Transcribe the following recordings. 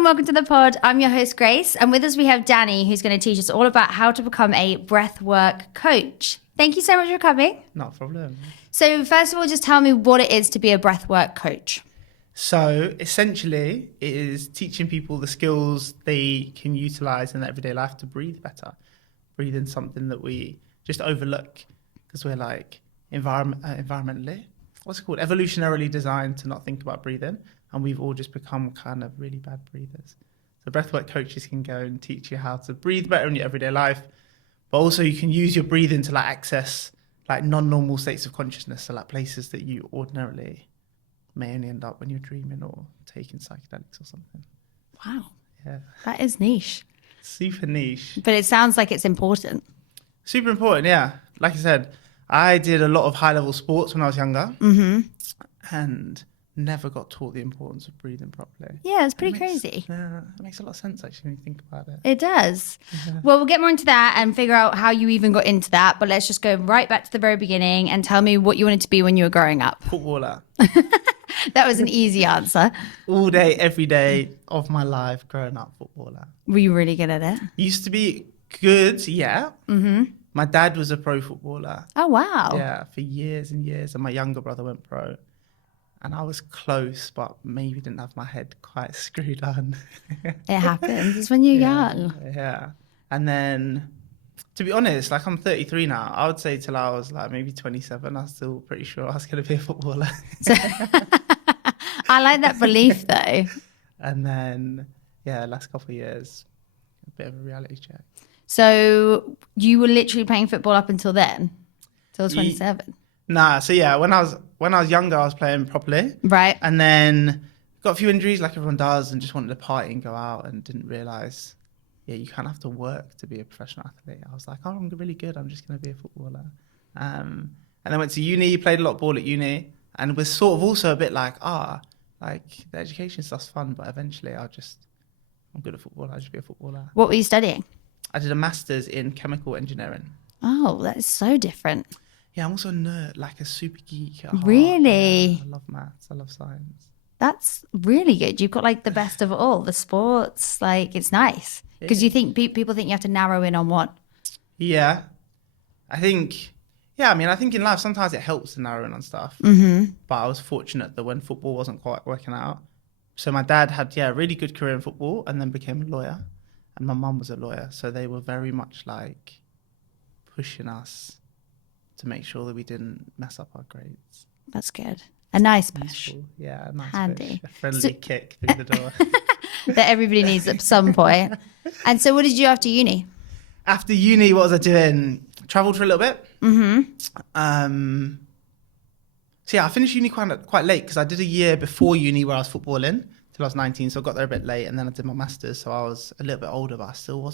and welcome to the pod. I'm your host, Grace, and with us we have Danny, who's going to teach us all about how to become a breathwork coach. Thank you so much for coming. Not a problem. So first of all, just tell me what it is to be a breathwork coach. So essentially, it is teaching people the skills they can utilize in their everyday life to breathe better. Breathe in something that we just overlook because we're like environmentally, what's it called? Evolutionarily designed to not think about breathing. And we've all just become kind of really bad breathers. So breathwork coaches can go and teach you how to breathe better in your everyday life. But also you can use your breathing to like access like non-normal states of consciousness. So like places that you ordinarily may only end up when you're dreaming or taking psychedelics or something. Wow. Yeah. That is niche. Super niche. But it sounds like it's important. Super important, yeah. Like I said, I did a lot of high-level sports when I was younger. Mm-hmm. And never got taught the importance of breathing properly. Yeah, it's pretty crazy. Yeah, it makes a lot of sense actually when you think about it. It does. Yeah. Well, we'll get more into that and figure out how you even got into that. But let's just go right back to the very beginning and tell me what you wanted to be when you were growing up. Footballer. That was an easy answer. All day, every day of my life growing up, footballer. Were you really good at it? Used to be good, yeah. Mm-hmm. My dad was a pro footballer. Oh, wow. Yeah, for years and years. And my younger brother went pro. And I was close, but maybe didn't have my head quite screwed on. It happens. It's when you're young. Yeah. And then, to be honest, like I'm 33 now. I would say till I was like maybe 27, I was still pretty sure I was going to be a footballer. So, I like that belief though. And then, yeah, last couple of years, a bit of a reality check. So you were literally playing football up until then? Till 27? Nah, so yeah, when I was younger, I was playing properly. Right. And then got a few injuries like everyone does and just wanted to party and go out and didn't realise, yeah, you kind of have to work to be a professional athlete. I was like, oh, I'm really good. I'm just going to be a footballer. And then went to uni, played a lot of ball at uni and was sort of also a bit like, like the education stuff's fun, but eventually I'm good at football. I'll just be a footballer. What were you studying? I did a master's in chemical engineering. Oh, that is so different. Yeah, I'm also a nerd, like a super geek at heart. Really? Yeah, I love maths. I love science. That's really good. You've got like the best of all, the sports, like it's nice. Because you think people think you have to narrow in on one. Yeah. I think in life sometimes it helps to narrow in on stuff. Mm-hmm. But I was fortunate that when football wasn't quite working out. So my dad had, a really good career in football and then became a lawyer. And my mum was a lawyer. So they were very much like pushing us to make sure that we didn't mess up our grades. That's good. A nice push. Yeah, a nice Handy. push. A friendly kick through the door. That everybody needs at some point. And so what did you do after uni? After uni, what was I doing? Travelled for a little bit. Mm-hmm. So yeah, I finished uni quite late because I did a year before uni where I was footballing till I was 19. So I got there a bit late and then I did my master's. So I was a little bit older, but I still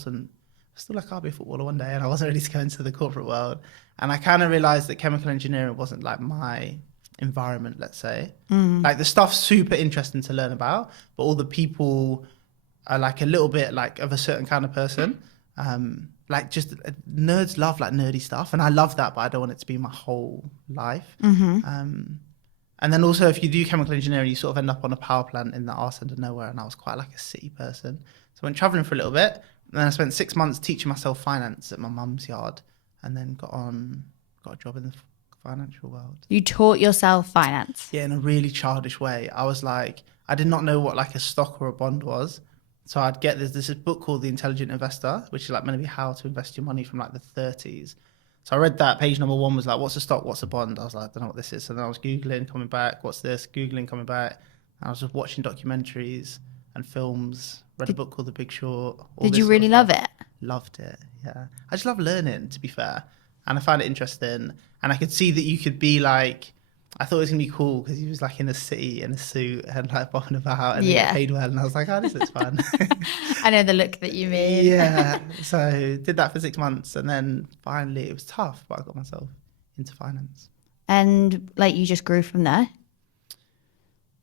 like, I'll be a footballer one day. And I wasn't ready to go into the corporate world. And I kind of realised that chemical engineering wasn't like my environment, let's say. Like the stuff's super interesting to learn about, but all the people are like a little bit like of a certain kind of person. Like just nerds love like nerdy stuff. And I love that, but I don't want it to be my whole life. Mm-hmm. And then also if you do chemical engineering, you sort of end up on a power plant in the arse end of nowhere. And I was quite like a city person. So I went travelling for a little bit. And then I spent 6 months teaching myself finance at my mum's yard and then got a job in the financial world. You taught yourself finance? Yeah, in a really childish way. I was like, I did not know what like a stock or a bond was. So I'd get this book called The Intelligent Investor, which is like meant to be how to invest your money from like the 30s. So I read that, page number 1 was like, what's a stock, what's a bond? I was like, I don't know what this is. So then I was Googling, coming back, what's this? Googling, coming back. And I was just watching documentaries and films, read a book called The Big Short. Did you really love it? Loved it, yeah. I just love learning, to be fair. And I found it interesting. And I could see that you could be like, I thought it was going to be cool because he was like in a city in a suit and like bopping about and he got paid well. And I was like, oh, this looks fun. I know the look that you mean. Yeah. So did that for 6 months. And then finally it was tough, but I got myself into finance. And like you just grew from there?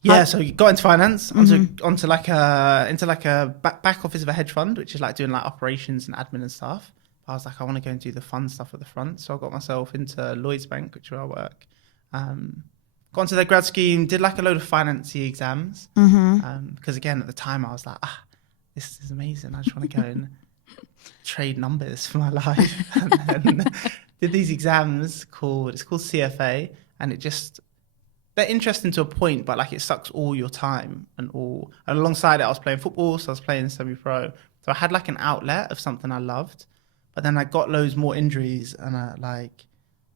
Yeah, so got into finance, onto like a back office of a hedge fund, which is like doing like operations and admin and stuff. I was like, I want to go and do the fun stuff at the front. So I got myself into Lloyds Bank, which is where I work. Got into their grad scheme, did like a load of financey exams. Because again, at the time I was like, this is amazing. I just want to go and trade numbers for my life. And then did these exams it's called CFA, and they're interesting to a point, but like it sucks all your time and alongside it, I was playing football, so I was playing semi-pro. So I had like an outlet of something I loved, but then I got loads more injuries, and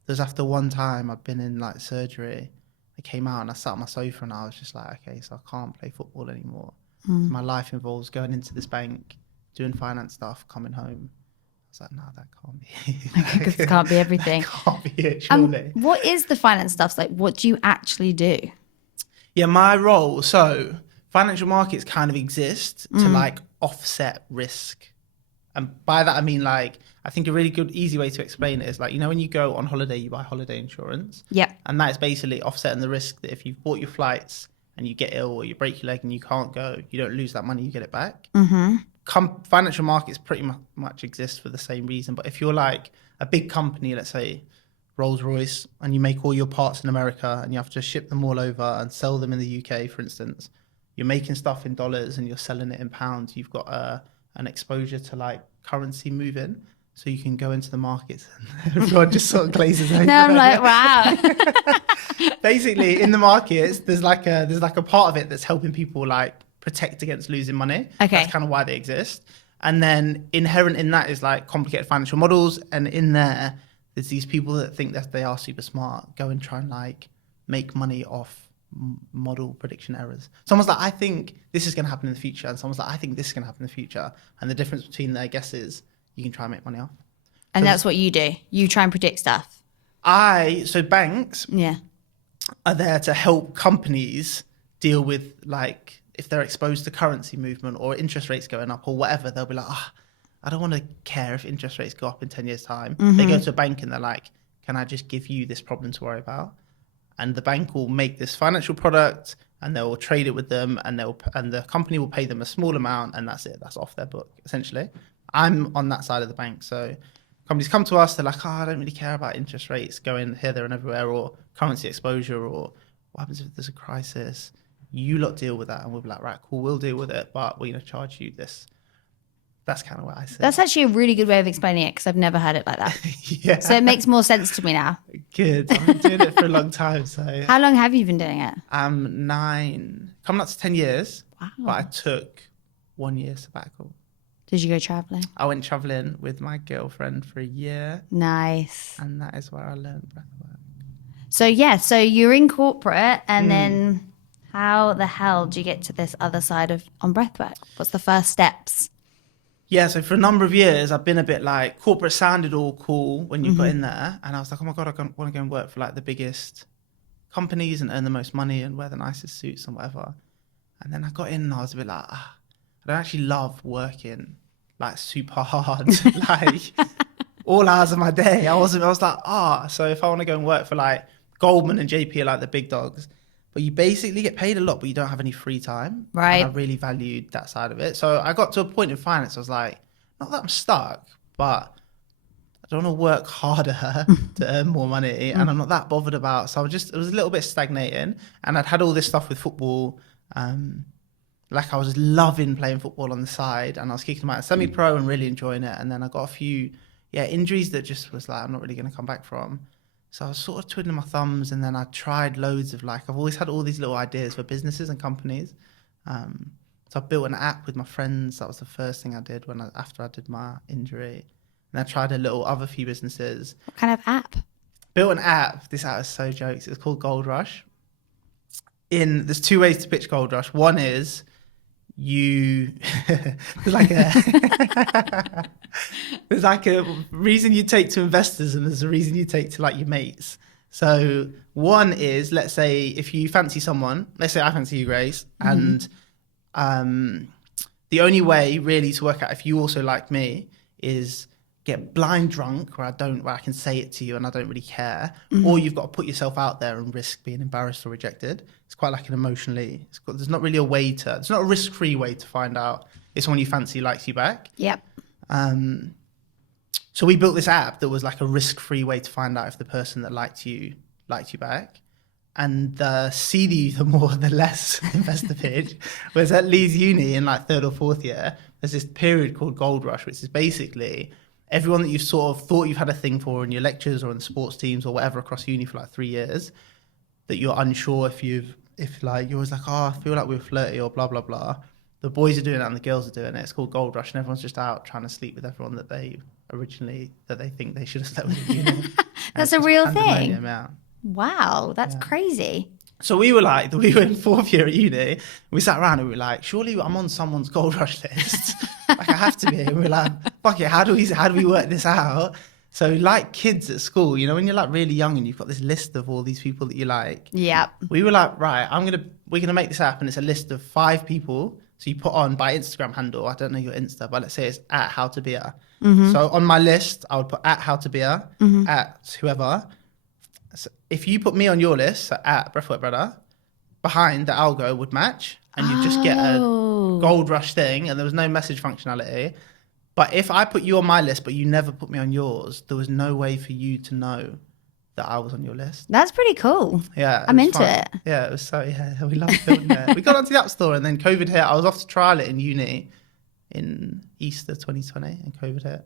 there's after one time I've been in like surgery. I came out and I sat on my sofa and I was just like, okay, so I can't play football anymore. My life involves going into this bank, doing finance stuff, coming home. I was like, no, that can't be. Because it can't be everything. That can't be it, surely. What is the finance stuff? Like, what do you actually do? Yeah, my role. So financial markets kind of exist to like offset risk. And by that, I mean, like, I think a really good, easy way to explain it is like, when you go on holiday, you buy holiday insurance. Yeah. And that is basically offsetting the risk that if you've bought your flights and you get ill or you break your leg and you can't go, you don't lose that money, you get it back. Financial markets pretty much exist for the same reason. But if you're like a big company, let's say Rolls-Royce, and you make all your parts in America and you have to ship them all over and sell them in the UK, for instance, you're making stuff in dollars and you're selling it in pounds. You've got an exposure to like currency moving, so you can go into the markets and everyone just sort of glazes over. No, I'm like, wow. Basically, in the markets, there's like a part of it that's helping people like protect against losing money. Okay. That's kind of why they exist. And then inherent in that is like complicated financial models. And in there's these people that think that they are super smart, go and try and like make money off model prediction errors. Someone's like, I think this is going to happen in the future. And someone's like, I think this is going to happen in the future. And the difference between their guesses, you can try and make money off. And that's what you do. You try and predict stuff. So banks are there to help companies deal with like, if they're exposed to currency movement or interest rates going up or whatever, they'll be like, I don't want to care if interest rates go up in 10 years time. They go to a bank and they're like, can I just give you this problem to worry about? And the bank will make this financial product and they'll trade it with them, and the company will pay them a small amount, and that's it. That's off their book, essentially. I'm on that side of the bank. So companies come to us, they're like, I don't really care about interest rates going here, there and everywhere, or currency exposure, or what happens if there's a crisis? You lot deal with that. And we'll be like, right, cool, we'll deal with it, but we're going to charge you this. That's kind of what I say. That's actually a really good way of explaining it, because I've never heard it like that. Yeah. So it makes more sense to me now. Good. I've been doing it for a long time. So How long have you been doing it? 9, coming up to 10 years. Wow. But I took 1 year sabbatical. Did you go traveling? I went traveling with my girlfriend for a year. Nice. And that is where I learned breathwork. So you're in corporate, and then how the hell do you get to this other side on breathwork? What's the first steps? Yeah, so for a number of years, I've been a bit like, corporate sounded all cool when you got in there. And I was like, oh my God, I want to go and work for like the biggest companies and earn the most money and wear the nicest suits and whatever. And then I got in and I was a bit like, I don't actually love working like super hard, like all hours of my day. I was like, so if I want to go and work for like Goldman and JP are like the big dogs, but you basically get paid a lot, but you don't have any free time. Right. And I really valued that side of it. So I got to a point in finance, I was like, not that I'm stuck, but I don't want to work harder to earn more money. And I'm not that bothered about. So it was a little bit stagnating. And I'd had all this stuff with football. Like I was loving playing football on the side, and I was kicking them out of semi-pro and really enjoying it. And then I got a few injuries that just was like, I'm not really going to come back from. So I was sort of twiddling my thumbs, and then I tried loads of like, I've always had all these little ideas for businesses and companies. So I built an app with my friends. That was the first thing I did after I did my injury. And I tried a few businesses. What kind of app? Built an app. This app is so jokes. It's called Gold Rush. There's 2 ways to pitch Gold Rush. One is there's like a reason you take to investors, and there's a reason you take to like your mates. So one is, let's say if you fancy someone, let's say I fancy you, Grace, and the only way really to work out if you also like me is get blind drunk where I can say it to you and I don't really care, or you've got to put yourself out there and risk being embarrassed or rejected. It's quite like there's not really there's not a risk-free way to find out if someone you fancy likes you back. Yep. So we built this app that was like a risk-free way to find out if the person that liked you back. and the seedier the more, the less investor pitch. Whereas at Leeds Uni in like third or fourth year, there's this period called Gold Rush, which is basically everyone that you've sort of thought you've had a thing for in your lectures or in the sports teams or whatever across uni for like 3 years, that you're unsure if like you're always like, oh, I feel like we're flirty or blah blah blah. The boys are doing it and the girls are doing it. It's called Gold Rush, and everyone's just out trying to sleep with everyone that they think they should have slept with. That's a real thing. Pandemonium, yeah. Wow, that's crazy. So we were in fourth year at uni. We sat around and we were like, surely I'm on someone's Gold Rush list. Like I have to be. And we were like, fuck it, how do we work this out? So like kids at school, when you're like really young and you've got this list of all these people that you like. Yeah. We were like, right, we're gonna make this happen. It's a list of 5 people. So you put on by Instagram handle, I don't know your Insta, but let's say it's at how to beer. Mm-hmm. So on my list, I would put at how to beer, at whoever. So if you put me on your list, so at Breathwork Brother, behind the algo would match, and you just get a Gold Rush thing, and there was no message functionality. But if I put you on my list, but you never put me on yours, there was no way for you to know that I was on your list. That's pretty cool. Yeah. I'm into it. Yeah, it was so, we loved building it. We got onto the App Store, and then COVID hit. I was off to trial it in uni in Easter 2020, and COVID hit.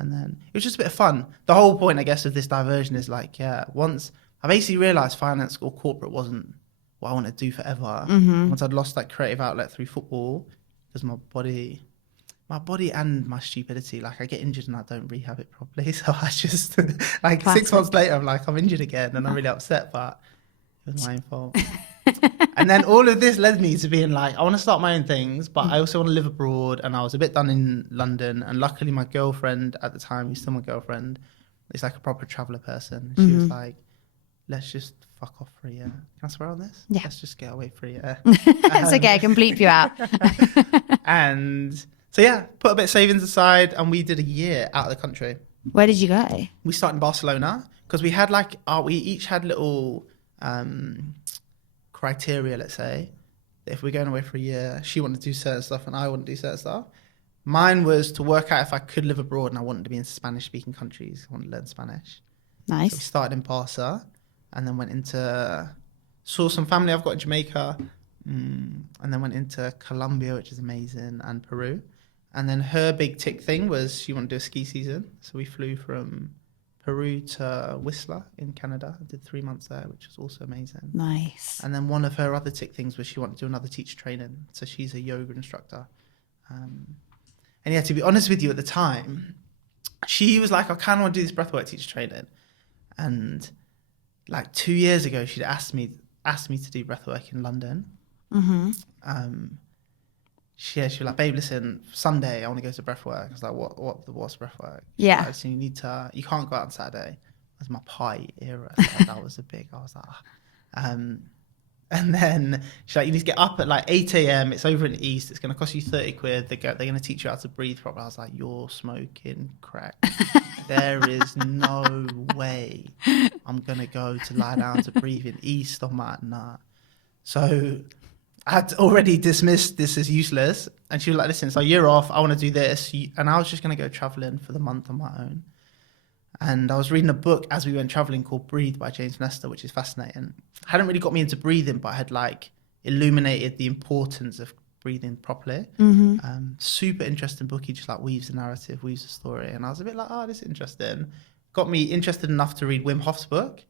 And then it was just a bit of fun. The whole point, I guess, of this diversion is like, once I basically realised finance or corporate wasn't what I wanted to do forever. Mm-hmm. Once I'd lost that creative outlet through football, because my body and my stupidity, like I get injured and I don't rehab it properly. So I just like Classic. 6 months later, I'm like, I'm injured again, and I'm really upset, but it was my own fault. And then all of this led me to being like, I want to start my own things, but I also want to live abroad. And I was a bit done in London. And luckily my girlfriend at the time, who's still my girlfriend, is like a proper traveller person. She was like, let's just fuck off for a year. Can I swear on this? Yeah. Let's just get away for a year. It's okay, I can bleep you out. And so put a bit of savings aside, and we did a year out of the country. Where did you go? We started in Barcelona, because we had we each had little criteria, let's say. If we're going away for a year, she wanted to do certain stuff and I wanted to do certain stuff. Mine was to work out if I could live abroad, and I wanted to be in Spanish speaking countries. I wanted to learn Spanish. Nice. So we started in Barca, and then saw some family I've got in Jamaica, and then went into Colombia, which is amazing, and Peru. And then her big tick thing was she wanted to do a ski season. So we flew from Peru to Whistler in Canada. I did 3 months there, which was also amazing. Nice. And then one of her other tick things was she wanted to do another teacher training. So she's a yoga instructor. And to be honest with you, at the time, she was like, I kind of want to do this breathwork teacher training. And like 2 years ago, she'd asked me to do breathwork in London. Mm-hmm. She was like, babe, listen, Sunday I want to go to breathwork. I was like, what's breathwork? Yeah. Like, so you can't go out on Saturday. That's my party era. So that was I was like, and then she's like, you need to get up at like 8 a.m. It's over in the East. It's going to cost you 30 quid. They're going to teach you how to breathe properly. I was like, you're smoking crack. There is no way I'm going to go to lie down to breathe in East on my nut. So I'd already dismissed this as useless. And she was like, listen, it's a year off. I want to do this. And I was just going to go traveling for the month on my own. And I was reading a book as we went traveling called Breathe by James Nestor, which is fascinating. Hadn't really got me into breathing, but I had like illuminated the importance of breathing properly. Mm-hmm. Super interesting book. He just like weaves the narrative, weaves the story. And I was a bit like, oh, this is interesting. Got me interested enough to read Wim Hof's book,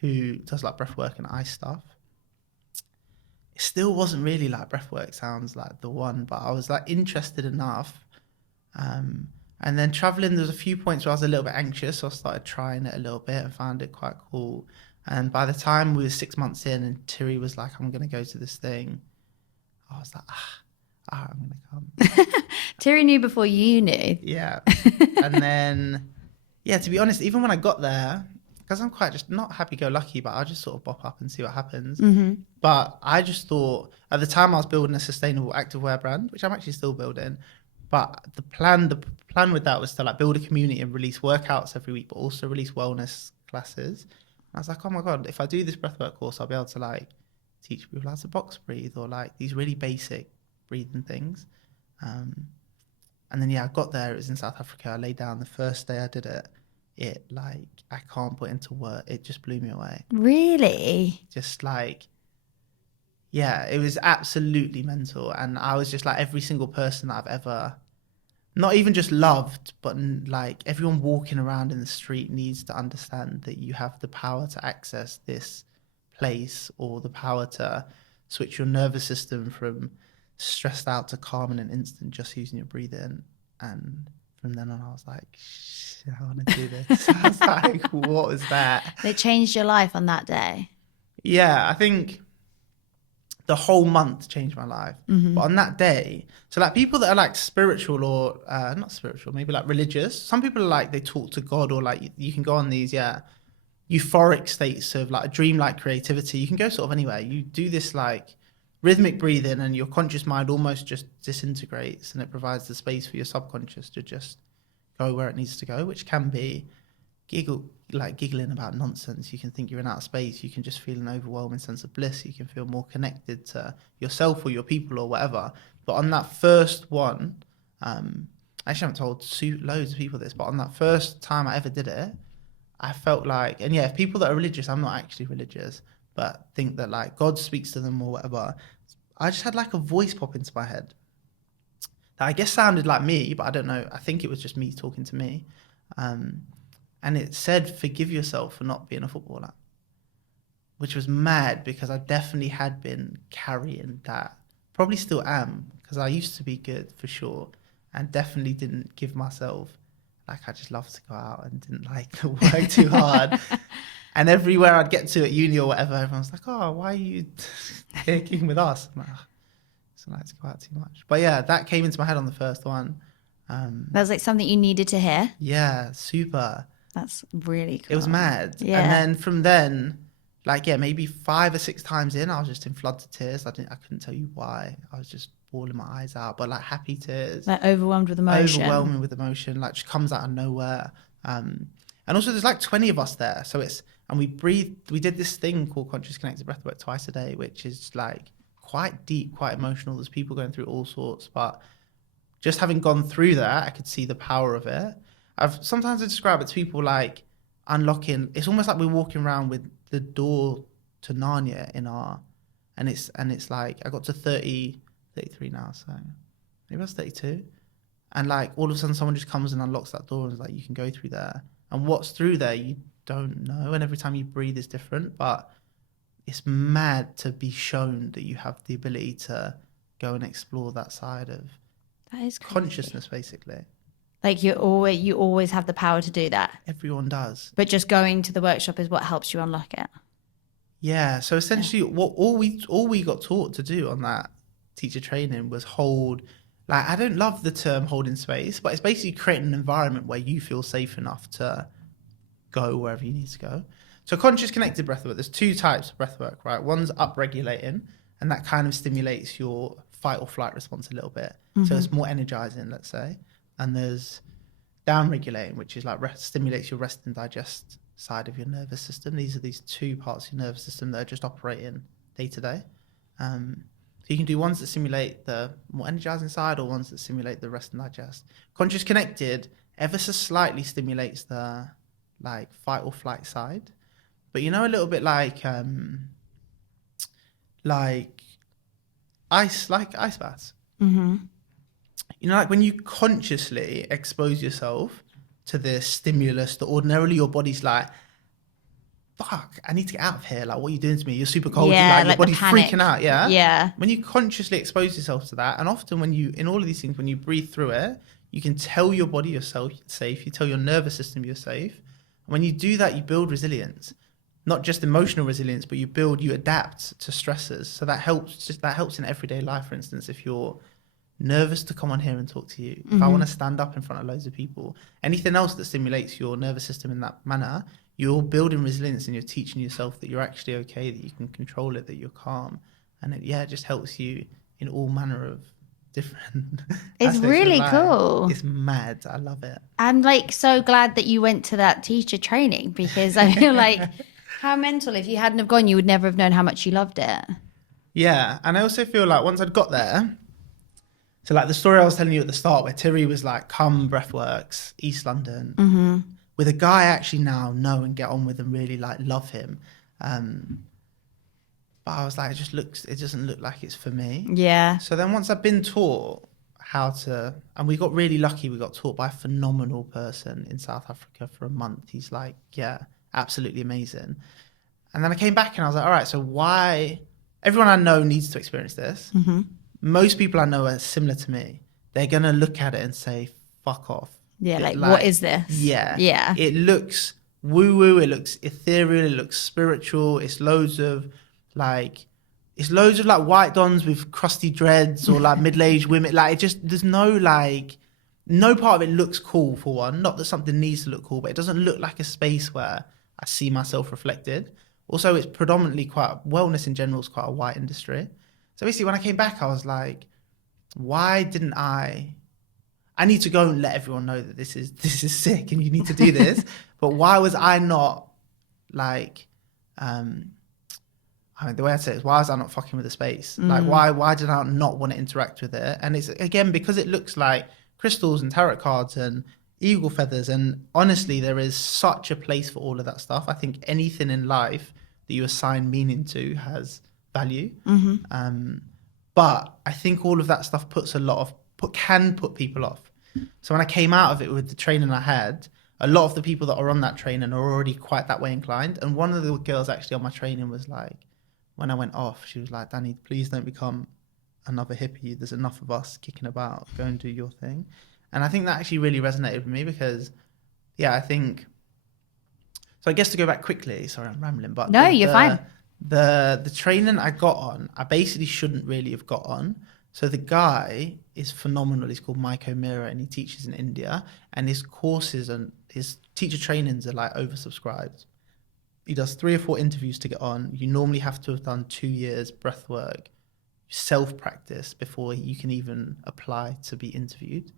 who does like breathwork and ice stuff. It still wasn't really like breathwork sounds like the one, but I was like interested enough. And then traveling, there was a few points where I was a little bit anxious, so I started trying it a little bit and found it quite cool. And by the time we were 6 months in and Thierry was like, I'm going to go to this thing, I was like, I'm going to come. Thierry knew before you knew. Yeah. And then, to be honest, even when I got there, because I'm quite just not happy-go-lucky, but I'll just sort of bop up and see what happens. Mm-hmm. But I just thought, at the time I was building a sustainable activewear brand, which I'm actually still building. But the plan with that was to like build a community and release workouts every week, but also release wellness classes. And I was like, oh my God, if I do this breathwork course, I'll be able to like teach people how to box breathe or like these really basic breathing things. And then I got there, it was in South Africa. I laid down the first day I did it. it, like, I can't put into word. It just blew me away. Really? Just like, yeah, it was absolutely mental. And I was just like, every single person that I've ever, not even just loved, but like everyone walking around in the street needs to understand that you have the power to access this place, or the power to switch your nervous system from stressed out to calm in an instant just using your breathing. And from then on, I was like, shit, I want to do this. I was like, what was that? It changed your life on that day. Yeah, I think the whole month changed my life. But on that day, so like people that are like spiritual or not spiritual, maybe like religious, some people are like, they talk to God, or like you can go on these, euphoric states of like a dreamlike creativity. You can go sort of anywhere. You do this like rhythmic breathing, and your conscious mind almost just disintegrates, and it provides the space for your subconscious to just go where it needs to go, which can be giggling about nonsense. You can think you're in outer space. You can just feel an overwhelming sense of bliss. You can feel more connected to yourself or your people or whatever. But on that first one, I actually haven't told loads of people this, but on that first time I ever did it, I felt like, and yeah, if people that are religious, I'm not actually religious, but think that like God speaks to them or whatever, I just had like a voice pop into my head that I guess sounded like me, but I don't know. I think it was just me talking to me. And it said, forgive yourself for not being a footballer, which was mad because I definitely had been carrying that. Probably still am, because I used to be good for sure, and definitely didn't give myself, like, I just loved to go out and didn't like to work too hard. And everywhere I'd get to at uni or whatever, everyone's like, oh, why are you taking with us? I'm like, oh, I like to go out too much. But yeah, that came into my head on the first one. That was like something you needed to hear. Yeah, super. That's really cool. It was mad. Yeah. And then from then, like, yeah, maybe 5 or 6 times in, I was just in floods of tears. I couldn't tell you why. I was just bawling my eyes out, but like happy tears. Like overwhelmed with emotion. Overwhelming with emotion, like just comes out of nowhere. And also there's like 20 of us there. So and we did this thing called Conscious Connected Breathwork twice a day, which is like quite deep, quite emotional. There's people going through all sorts, but just having gone through that, I could see the power of it. Sometimes I describe it to people like unlocking. It's almost like we're walking around with the door to Narnia and it's like I got to 33 now, so maybe I was 32, and like all of a sudden someone just comes and unlocks that door and is like, you can go through there, and what's through there you don't know, and every time you breathe is different, but it's mad to be shown that you have the ability to go and explore that side of that is crazy. Consciousness, basically. Like you always have the power to do that. Everyone does. But just going to the workshop is what helps you unlock it. Yeah. So essentially, all we got taught to do on that teacher training was hold. Like, I don't love the term holding space, but it's basically creating an environment where you feel safe enough to go wherever you need to go. So conscious connected breathwork. There's 2 types of breathwork, right? One's up-regulating, and that kind of stimulates your fight or flight response a little bit. So it's more energizing, let's say. And there's down-regulating, which is like stimulates your rest and digest side of your nervous system. These are these 2 parts of your nervous system that are just operating day to day. So you can do ones that simulate the more energizing side, or ones that simulate the rest and digest. Conscious connected ever so slightly stimulates the like fight or flight side, but a little bit like ice baths. Like when you consciously expose yourself to this stimulus that ordinarily your body's like, fuck, I need to get out of here. Like, what are you doing to me? You're super cold. Yeah, your body's freaking out. Yeah. Yeah. When you consciously expose yourself to that, and often in all of these things, when you breathe through it, you can tell your body you're safe. You tell your nervous system you're safe. And when you do that, you build resilience. Not just emotional resilience, but you adapt to stressors. So that helps in everyday life. For instance, if you're nervous to come on here and talk to you, if I want to stand up in front of loads of people, anything else that stimulates your nervous system in that manner, you're building resilience and you're teaching yourself that you're actually okay, that you can control it, that you're calm. And it just helps you in all manner of different It's really cool. It's mad. I love it. I'm like so glad that you went to that teacher training, because I feel like how mental. If you hadn't have gone, you would never have known how much you loved it. Yeah. And I also feel like once I'd got there, so like the story I was telling you at the start where Terry was like, come Breathworks, East London. with a guy I actually now know and get on with and really like love him. But I was like, it doesn't look like it's for me. Yeah. So then once I've been taught how to, and we got really lucky, we got taught by a phenomenal person in South Africa for a month. He's like, yeah, absolutely amazing. And then I came back and I was like, all right, so why, everyone I know needs to experience this. Mm-hmm. Most people I know are similar to me. They're going to look at it and say, fuck off. Yeah, like what is this? Yeah. Yeah. It looks woo-woo, it looks ethereal, it looks spiritual. It's loads of like white dons with crusty dreads or like middle-aged women. Like, it just, there's no part of it looks cool, for one. Not that something needs to look cool, but it doesn't look like a space where I see myself reflected. Also, it's predominantly wellness in general is quite a white industry. So basically when I came back, I was like, why didn't I need to go and let everyone know that this is sick and you need to do this. But why was I not like, I mean, the way I say it is, why was I not fucking with the space? Like, why did I not want to interact with it? And it's, again, because it looks like crystals and tarot cards and eagle feathers. And honestly, there is such a place for all of that stuff. I think anything in life that you assign meaning to has value. Mm-hmm. But I think all of that stuff can put people off. So when I came out of it with the training I had, a lot of the people that are on that training are already quite that way inclined. And one of the girls actually on my training was like, when I went off, she was like, Danny, please don't become another hippie. There's enough of us kicking about. Go and do your thing. And I think that actually really resonated with me because, yeah, I think... So I guess to go back quickly, sorry, I'm rambling, but... No, you're fine. The training I got on, I basically shouldn't really have got on. So the guy is phenomenal. He's called Mike O'Meara and he teaches in India. And his courses and his teacher trainings are like oversubscribed. He does 3 or 4 interviews to get on. You normally have to have done 2 years breathwork, self-practice before you can even apply to be interviewed.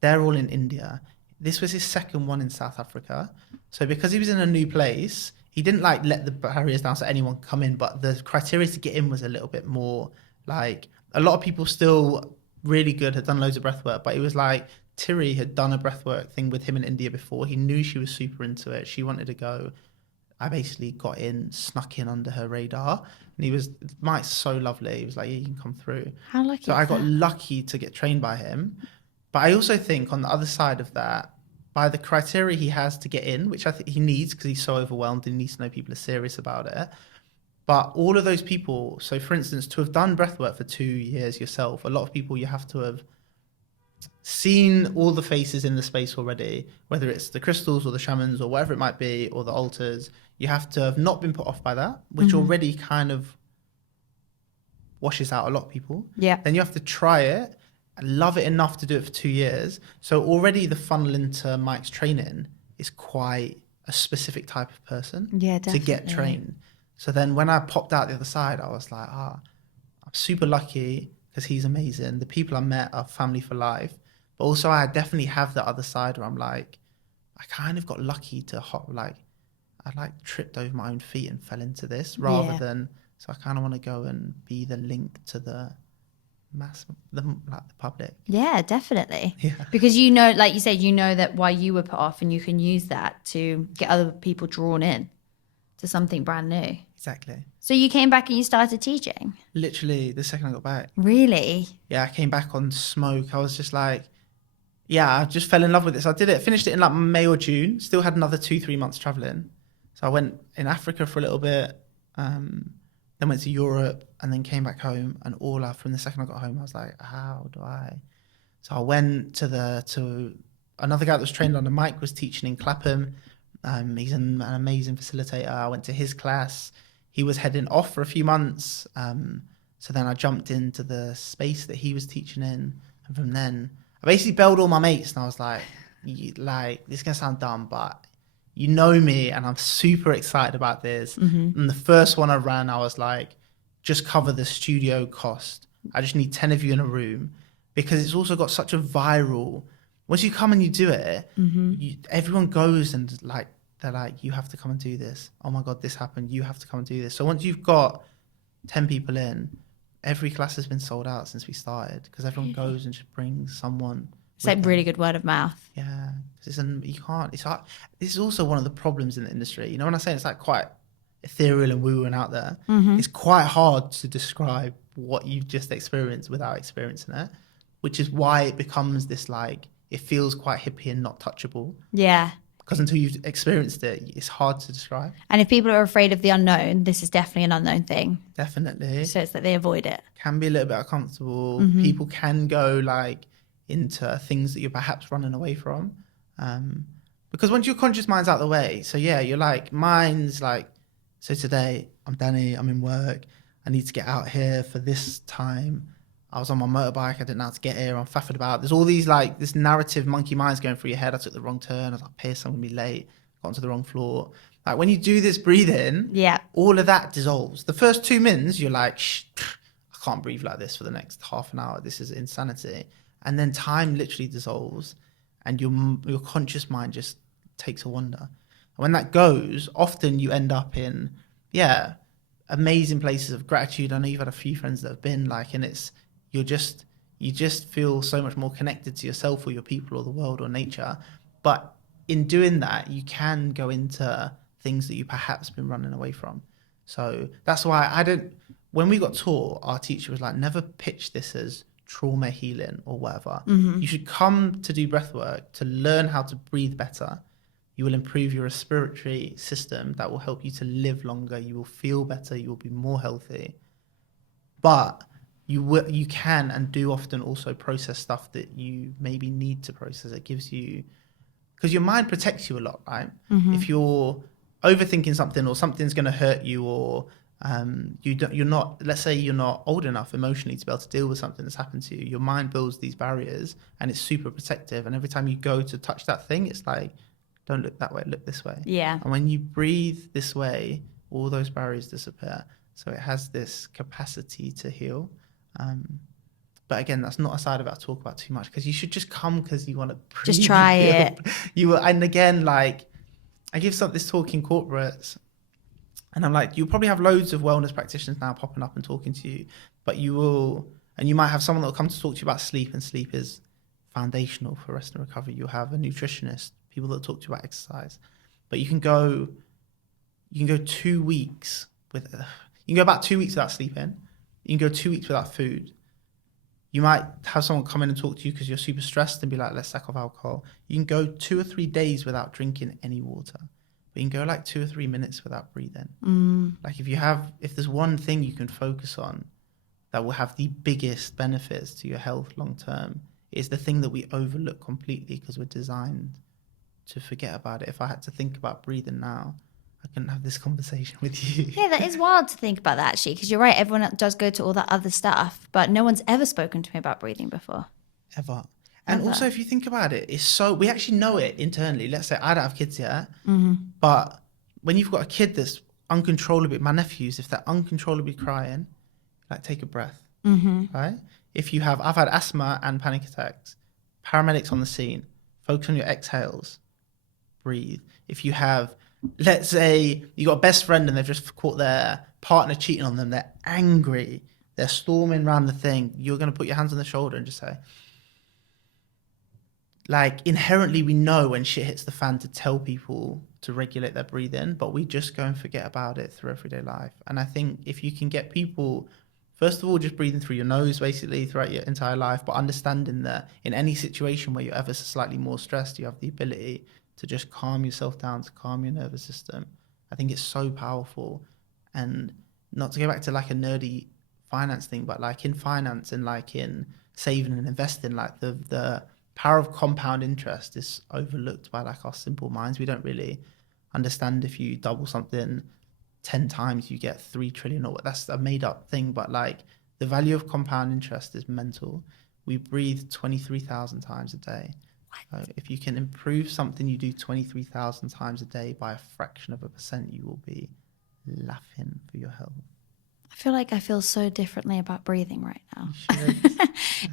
They're all in India. This was his second one in South Africa. So because he was in a new place, he didn't like let the barriers down so anyone could come in, but the criteria to get in was a little bit more like, a lot of people still really good, had done loads of breathwork, but it was like, Tiri had done a breathwork thing with him in India before. He knew she was super into it. She wanted to go. I basically got in, snuck in under her radar. And Mike's so lovely. He was like, yeah, you can come through. How lucky So is I got that? lucky to get trained by him. But I also think on the other side of that, by the criteria he has to get in, which I think he needs because he's so overwhelmed and he needs to know people are serious about it. But all of those people, so for instance, to have done breathwork for 2 years yourself, a lot of people you have to have seen all the faces in the space already, whether it's the crystals or the shamans or whatever it might be, or the altars. You have to have not been put off by that, which already kind of washes out a lot of people. Yeah. Then you have to try it and love it enough to do it for 2 years. So already the funnel into Mike's training is quite a specific type of person to get trained. So then when I popped out the other side, I was like, I'm super lucky because he's amazing. The people I met are family for life. But also I definitely have the other side where I'm like, I kind of got lucky to I tripped over my own feet and fell into this rather than, so I kind of want to go and be the link to the the public. Yeah, definitely. Yeah. Because you know, like you said, you know that why you were put off and you can use that to get other people drawn in to something brand new. Exactly. So you came back and you started teaching? Literally the second I got back. Really? Yeah, I came back on smoke. I was just like, yeah, I just fell in love with it. So I did it, finished it in like May or June, still had another 2-3 months traveling. So I went in Africa for a little bit, then went to Europe and then came back home. And from the second I got home, I was like, how do I? So I went to another guy that was trained under Mike was teaching in Clapham. He's an amazing facilitator. I went to his class. He was heading off for a few months. So then I jumped into the space that he was teaching in. And from then, I basically belled all my mates and I was like, this is going to sound dumb, but you know me and I'm super excited about this. Mm-hmm. And the first one I ran, I was like, just cover the studio cost. I just need 10 of you in a room because it's also got such a viral, once you come and you do it, everyone goes and they're like, you have to come and do this. Oh my God, this happened. You have to come and do this. So once you've got 10 people in, every class has been sold out since we started because everyone goes and just brings someone It's like really good word of mouth. Yeah, you can't. It's hard. This is also one of the problems in the industry. You know, when I say it's like quite ethereal and woo and out there, it's quite hard to describe what you've just experienced without experiencing it, which is why it becomes this like it feels quite hippie and not touchable. Yeah. Because until you've experienced it, it's hard to describe. And if people are afraid of the unknown, this is definitely an unknown thing. Definitely. So it's that they avoid it. Can be a little bit uncomfortable. People can go like into things that you're perhaps running away from. Because once your conscious mind's out the way, so yeah, you're like, mine's like, so today I'm Danny, I'm in work, I need to get out here for this time. I was on my motorbike, I didn't know how to get here, I'm faffing about. There's all these like, this narrative monkey mind's going through your head. I took the wrong turn, I was like pissed, I'm gonna be late, got onto the wrong floor. Like when you do this breathing, all of that dissolves. The first 2 minutes, you're like, shh, I can't breathe like this for the next half an hour, this is insanity. And then time literally dissolves and your conscious mind just takes a wander. And when that goes, often you end up in, amazing places of gratitude. I know you've had a few friends that have been like, and you just feel so much more connected to yourself or your people or the world or nature. But in doing that, you can go into things that you perhaps been running away from. So that's why when we got taught, our teacher was like, never pitch this as trauma healing or whatever. You should come to do breathwork to learn how to breathe better. You will improve your respiratory system. That will help you to live longer. You will feel better. You will be more healthy. But you can and do often also process stuff that you maybe need to process. It gives you, because your mind protects you a lot, right? If you're overthinking something or something's going to hurt you, or you're not, let's say you're not old enough emotionally to be able to deal with something that's happened to you, your mind builds these barriers and it's super protective. And every time you go to touch that thing, it's like, don't look that way, look this way. Yeah. And when you breathe this way, all those barriers disappear. So it has this capacity to heal. But again, that's not a side of it I talk about too much, because you should just come because you want to breathe. Just try it. And again, like I give this talk in corporates, and I'm like, you'll probably have loads of wellness practitioners now popping up and talking to you, but you might have someone that will come to talk to you about sleep, and sleep is foundational for rest and recovery. You'll have a nutritionist, people that talk to you about exercise, but you can go 2 weeks you can go about 2 weeks without sleeping. You can go 2 weeks without food. You might have someone come in and talk to you because you're super stressed and be like, let's sack off alcohol. You can go 2 or 3 days without drinking any water. But you can go like 2 or 3 minutes without breathing. Like if there's one thing you can focus on that will have the biggest benefits to your health long term, it's the thing that we overlook completely because we're designed to forget about it. If I had to think about breathing now, I couldn't have this conversation with you. Yeah, that is wild to think about that, actually, because you're right, everyone does go to all that other stuff, but no one's ever spoken to me about breathing before. Ever. And also, if you think about it, we actually know it internally. Let's say I don't have kids yet, but when you've got a kid that's uncontrollably, my nephews, if they're uncontrollably crying, like take a breath, right? I've had asthma and panic attacks, paramedics on the scene, focus on your exhales, breathe. If you have, let's say you got a best friend and they've just caught their partner cheating on them, they're angry, they're storming around the thing, you're going to put your hands on the shoulder and just say, like, inherently we know when shit hits the fan to tell people to regulate their breathing, but we just go and forget about it through everyday life. And I think if you can get people, first of all, just breathing through your nose basically throughout your entire life, but understanding that in any situation where you're ever so slightly more stressed, you have the ability to just calm yourself down, to calm your nervous system. I think it's so powerful. And not to go back to like a nerdy finance thing, but like in finance and like in saving and investing, like the power of compound interest is overlooked by like our simple minds. We don't really understand if you double something 10 times, you get 3 trillion, or that's a made up thing. But like the value of compound interest is mental. We breathe 23,000 times a day. So if you can improve something you do 23,000 times a day by a fraction of a percent, you will be laughing for your health. I feel like I feel so differently about breathing right now.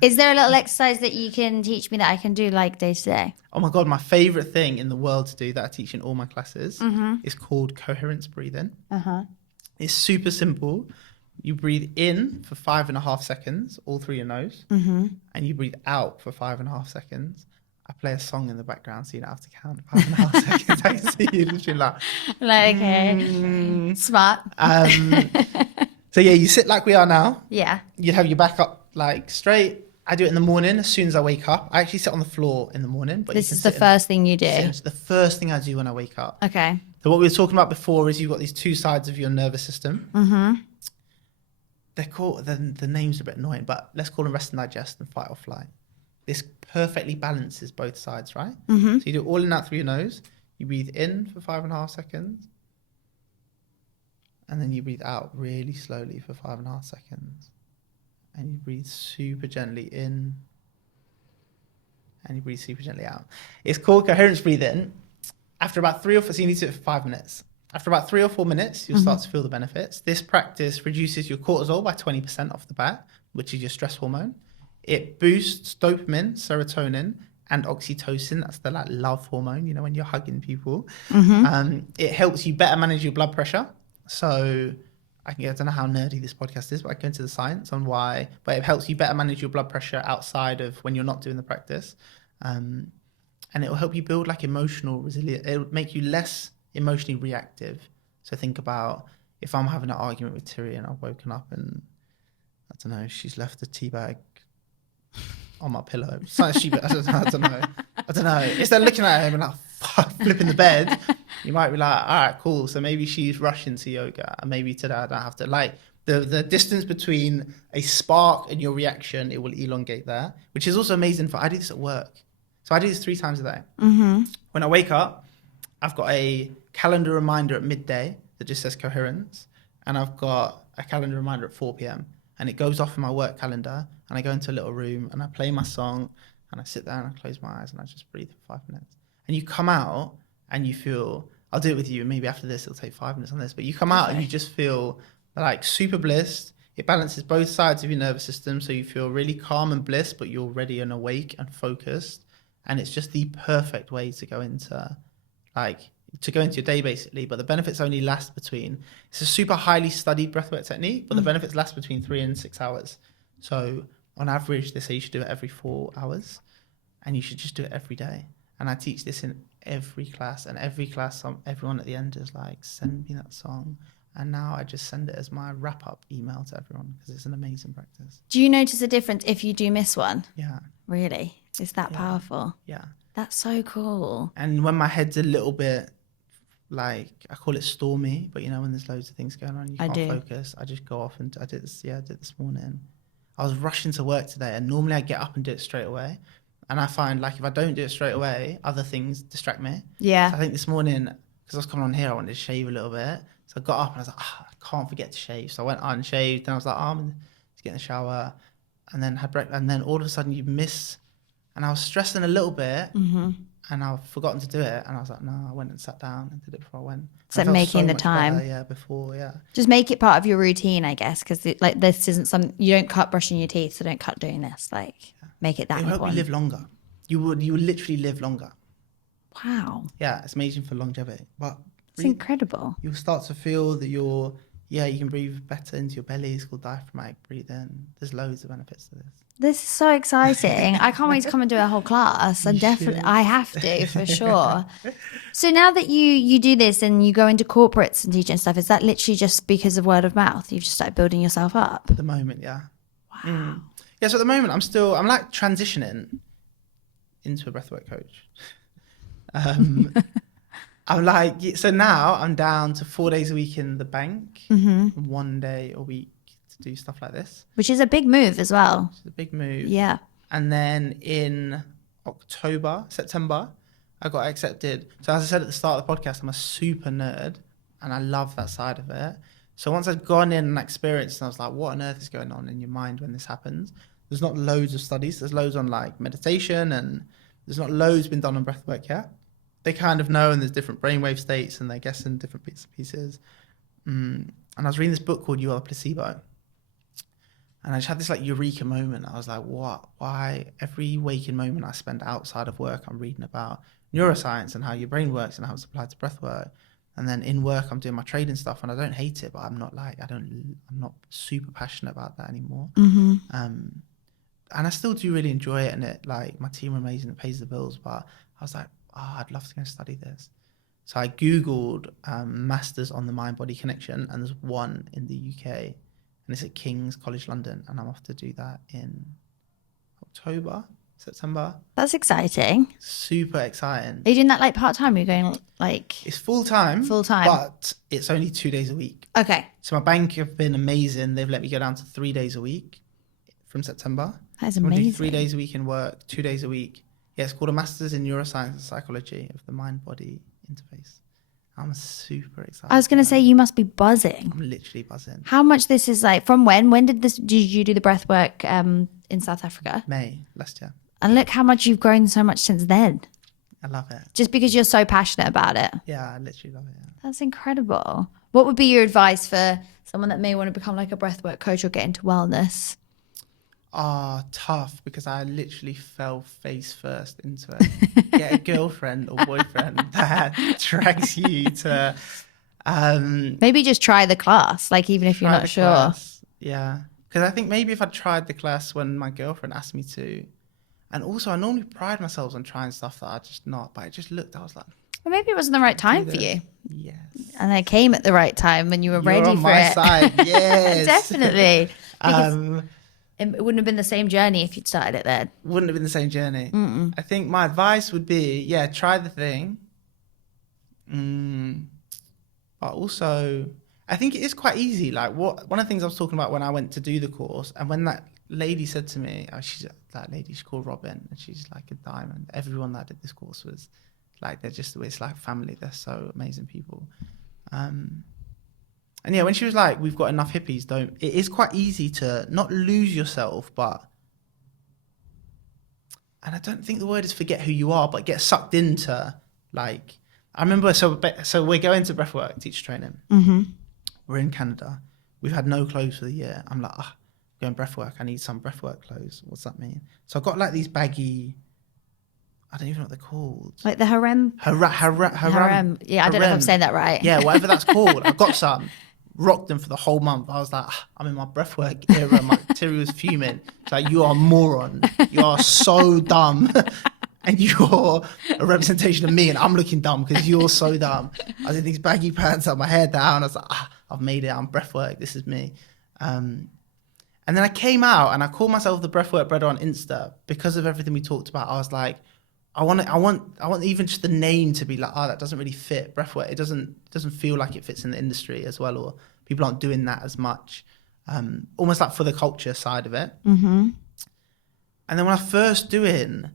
Is there a little exercise that you can teach me that I can do like day to day? Oh my God, my favorite thing in the world to do that I teach in all my classes is called coherence breathing. It's super simple, You breathe in for 5.5 seconds, all through your nose, and you breathe out for 5.5 seconds. I play a song in the background so you don't have to count 5.5 seconds. I can see you literally Like, okay, smart. So yeah, you sit like we are now. Yeah. You'd have your back up like straight. I do it in the morning as soon as I wake up. I actually sit on the floor in the morning. But This is the first thing you do. It's the first thing I do when I wake up. Okay. So what we were talking about before is you've got these two sides of your nervous system. They're called, the name's a bit annoying, but let's call them rest and digest and fight or flight. This perfectly balances both sides, right? So you do it all in out through your nose. You breathe in for 5.5 seconds. And then you breathe out really slowly for 5.5 seconds. And you breathe super gently in. And you breathe super gently out. It's called coherence breathing. After about 3 or 4, so you need to do it for 5 minutes. After about 3 or 4 minutes, you'll start to feel the benefits. This practice reduces your cortisol by 20% off the bat, which is your stress hormone. It boosts dopamine, serotonin, and oxytocin. That's the like love hormone, you know, when you're hugging people. It helps you better manage your blood pressure. So I don't know how nerdy this podcast is, but I go into the science on why. But it helps you better manage your blood pressure outside of when you're not doing the practice. And it will help you build like emotional resilience. It will make you less emotionally reactive. So think about if I'm having an argument with Tiri and I've woken up and I don't know, she's left a tea bag on my pillow. It's not stupid. I don't know. Instead of looking at him and like flipping the bed, you might be like, all right, cool. So maybe she's rushing to yoga, and maybe today I don't have to. Like the distance between a spark and your reaction, it will elongate there, which is also amazing. I do this at work. So I do this 3 times a day. When I wake up, I've got a calendar reminder at midday that just says coherence, and I've got a calendar reminder at 4 p.m. and it goes off in my work calendar, and I go into a little room and I play my song and I sit there and I close my eyes and I just breathe for 5 minutes. And you come out and you feel, I'll do it with you, maybe after this it'll take 5 minutes on this, but you come out and you just feel like super blissed. It balances both sides of your nervous system, so you feel really calm and bliss, but you're ready and awake and focused. And it's just the perfect way to go into your day basically. But the benefits only last it's a super highly studied breathwork technique, but the benefits last between 3 and 6 hours. So on average, they say you should do it every 4 hours, and you should just do it every day. And I teach this in every class, and every class, everyone at the end is like, send me that song. And now I just send it as my wrap-up email to everyone because it's an amazing practice. Do you notice a difference if you do miss one? Yeah. Really? Is that powerful? Yeah. That's so cool. And when my head's a little bit, like, I call it stormy, but you know, when there's loads of things going on, you can't focus. I just go off and I did this morning. I was rushing to work today, and normally I get up and do it straight away. And I find like if I don't do it straight away, other things distract me. Yeah. So I think this morning, because I was coming on here, I wanted to shave a little bit. So I got up and I was like, I can't forget to shave. So I went on, shaved, and I was like, I'm going to get in the shower, and then had breakfast. And then all of a sudden you miss, and I was stressing a little bit, and I've forgotten to do it. And I was like, no, I went and sat down and did it before I went. So making the time. Better, Just make it part of your routine, I guess, because like this isn't something, you don't cut brushing your teeth, so don't cut doing this. Like, make it that important. It will help you live longer. You would literally live longer. Wow. Yeah, it's amazing for longevity. But it's incredible. You'll start to feel that you can breathe better into your belly. It's called diaphragmatic breathing. There's loads of benefits to this. This is so exciting. I can't wait to come and do a whole class. I have to, for sure. So now that you do this and you go into corporates and teach and stuff, is that literally just because of word of mouth? You've just started building yourself up? At the moment, yeah. Wow. Yeah, so at the moment, I'm like transitioning into a breathwork coach. I'm like, so now I'm down to 4 days a week in the bank, 1 day a week to do stuff like this. Which is a big move as well. It's a big move. Yeah. And then in September, I got accepted. So as I said at the start of the podcast, I'm a super nerd and I love that side of it. So once I'd gone in and experienced, and I was like, what on earth is going on in your mind when this happens? There's not loads of studies. There's loads on like meditation, and there's not loads been done on breathwork yet. They kind of know, and there's different brainwave states, and they're guessing different pieces. And I was reading this book called You Are the Placebo. And I just had this like eureka moment. I was like, what? Why? Every waking moment I spend outside of work, I'm reading about neuroscience and how your brain works and how it's applied to breathwork. And then in work, I'm doing my trading stuff, and I don't hate it, but I'm not super passionate about that anymore. And I still do really enjoy it, and it, like, my team are amazing, it pays the bills, but I was like, I'd love to go study this. So I Googled Masters on the Mind-Body Connection, and there's one in the UK, and it's at King's College London, and I'm off to do that in September. That's exciting. Super exciting. Are you doing that like part-time? Are you going like... It's full-time. Full-time. But it's only 2 days a week. Okay. So my bank have been amazing. They've let me go down to 3 days a week from September. That is I'm gonna amazing. do 3 days a week in work, 2 days a week. Yeah, it's called a Masters in Neuroscience and Psychology of the Mind-Body Interface. I'm super excited. I was going to say, you must be buzzing. I'm literally buzzing. How much this is like, from when? When did you do the breath work in South Africa? May last year. And look how much you've grown so much since then. I love it. Just because you're so passionate about it. Yeah, I literally love it. Yeah. That's incredible. What would be your advice for someone that may want to become like a breathwork coach or get into wellness? Tough, because I literally fell face first into it. Get a girlfriend or boyfriend that drags you to... Maybe just try the class, like even if you're not sure. Class. Yeah. Because I think maybe if I tried the class when my girlfriend asked me to, and also I normally pride myself on trying stuff that I just not, but I just looked, I was like... Well, maybe it wasn't the right time for you. Yes. And it came at the right time when you were ready on for my it. side, yes. Definitely. It wouldn't have been the same journey if you'd started it then. Wouldn't have been the same journey. I think my advice would be, try the thing. But also, I think it is quite easy. Like, one of the things I was talking about when I went to do the course, and when that lady said to me, she's called Robin, and she's like a diamond. Everyone that did this course was like, it's like family. They're so amazing people. And yeah, when she was like, we've got enough hippies, it is quite easy to not lose yourself, and I don't think the word is forget who you are, but get sucked into, like, I remember, so we're going to breathwork teacher training. We're in Canada. We've had no clothes for the year. I'm like, going breathwork. I need some breathwork clothes. What's that mean? So I got like these baggy, I don't even know what they're called. Like the harem? Harem. Yeah, I don't know if I'm saying that right. Yeah, whatever that's called. I got some. Rocked them for the whole month. I was like, I'm in my breathwork era. My material was fuming. It's like, you are a moron. You are so dumb. And you're a representation of me, and I'm looking dumb because you're so dumb. I did these baggy pants, had my hair down. I was like, I've made it. I'm breathwork. This is me. And then I came out and I called myself the breathwork brother on Insta because of everything we talked about. I was like, I want even just the name to be like, that doesn't really fit breathwork. It doesn't feel like it fits in the industry as well, or people aren't doing that as much. Almost like for the culture side of it. And then when I first doing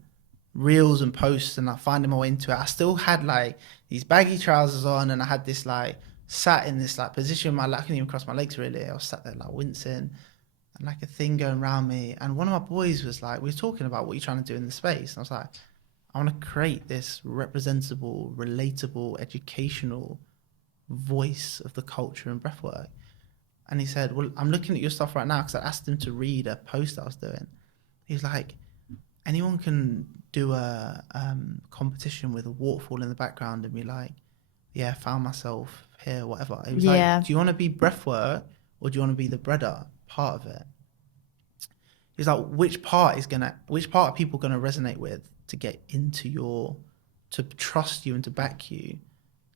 reels and posts and like finding my way into it, I still had like these baggy trousers on, and I had this like sat in this like position where I couldn't even cross my legs really. I was sat there like wincing, and like a thing going around me. And one of my boys was like, we were talking about what you're trying to do in the space. And I was like, I want to create this representable, relatable, educational voice of the culture and breathwork. And he said, well, I'm looking at your stuff right now, because I asked him to read a post that I was doing. He was like, anyone can do a competition with a waterfall in the background and be like, yeah, found myself here, whatever. He was like, do you want to be breathwork or do you want to be the breader part of it? He's like, which part are people going to resonate with to get into to trust you and to back you,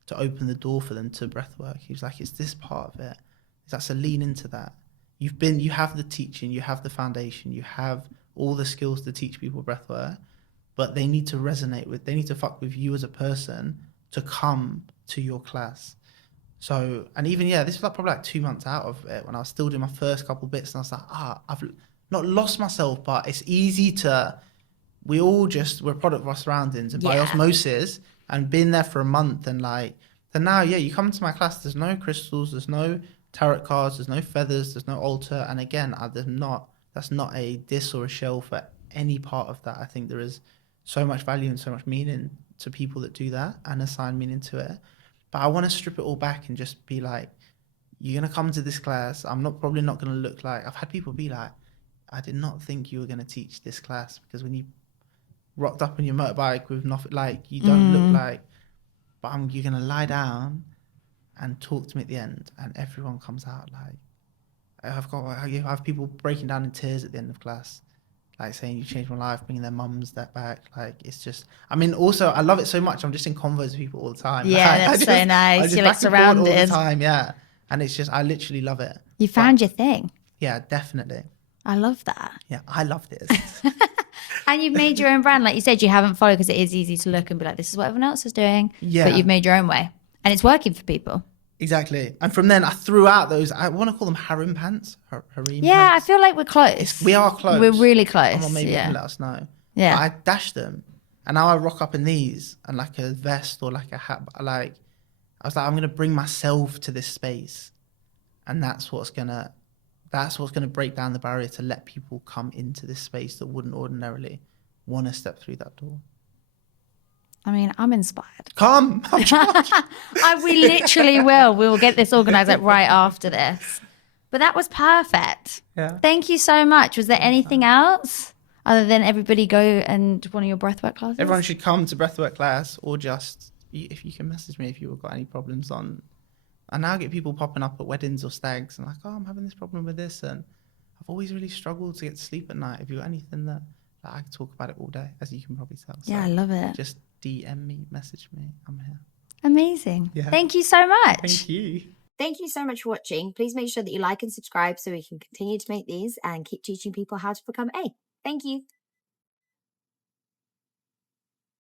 to open the door for them to breathwork? He was like, it's this part of it. He's like, so lean into that. You have the teaching, you have the foundation, you have all the skills to teach people breathwork, but they need to fuck with you as a person to come to your class. So, and even, this was like probably like 2 months out of it when I was still doing my first couple bits, and I was like, I've not lost myself, but it's easy we're a product of our surroundings, and by osmosis, and been there for a month, and like, then now, you come to my class, there's no crystals, there's no tarot cards, there's no feathers, there's no altar, and again, that's not a diss or a shell for any part of that. I think there is so much value and so much meaning to people that do that and assign meaning to it. But I want to strip it all back and just be like, you're going to come to this class. I'm probably not going to look like, I've had people be like, I did not think you were going to teach this class, because when you rocked up on your motorbike with nothing, like, you don't look like, but you're going to lie down and talk to me at the end, and everyone comes out like, I have people breaking down in tears at the end of class, like saying you changed my life, bringing their mums that back. Like, it's just, I mean, also I love it so much. I'm just in convos with people all the time. Yeah, like, that's so nice. You're like surrounded all the time. Yeah, and it's just, I literally love it. You found your thing. Yeah, definitely. I love that. Yeah, I love this. And you've made your own brand. Like you said, you haven't followed, because it is easy to look and be like, this is what everyone else is doing. Yeah. But you've made your own way. And it's working for people. Exactly. And from then I threw out those, I want to call them harem pants. Harem Yeah, pants. I feel like we're close. We are close. We're really close. Someone maybe yeah. can let us know. Yeah. But I dashed them. And now I rock up in these and like a vest or like a hat. Like, I was like, I'm going to bring myself to this space. And that's what's going to break down the barrier to let people come into this space that wouldn't ordinarily want to step through that door. I mean, I'm inspired. Come. We literally will. We will get this organized like right after this. But that was perfect. Yeah. Thank you so much. Was there anything else other than everybody go and one of your breathwork classes? Everyone should come to breathwork class, or just, if you can message me if you've got any problems on. I now get people popping up at weddings or stags and like, oh, I'm having this problem with this. And I've always really struggled to get to sleep at night. If you've got anything that I can talk about it all day, as you can probably tell. So yeah, I love it. Just DM me, message me. I'm here. Amazing. Yeah. Thank you so much. Thank you. Thank you so much for watching. Please make sure that you like and subscribe so we can continue to make these and keep teaching people how to become A. Thank you.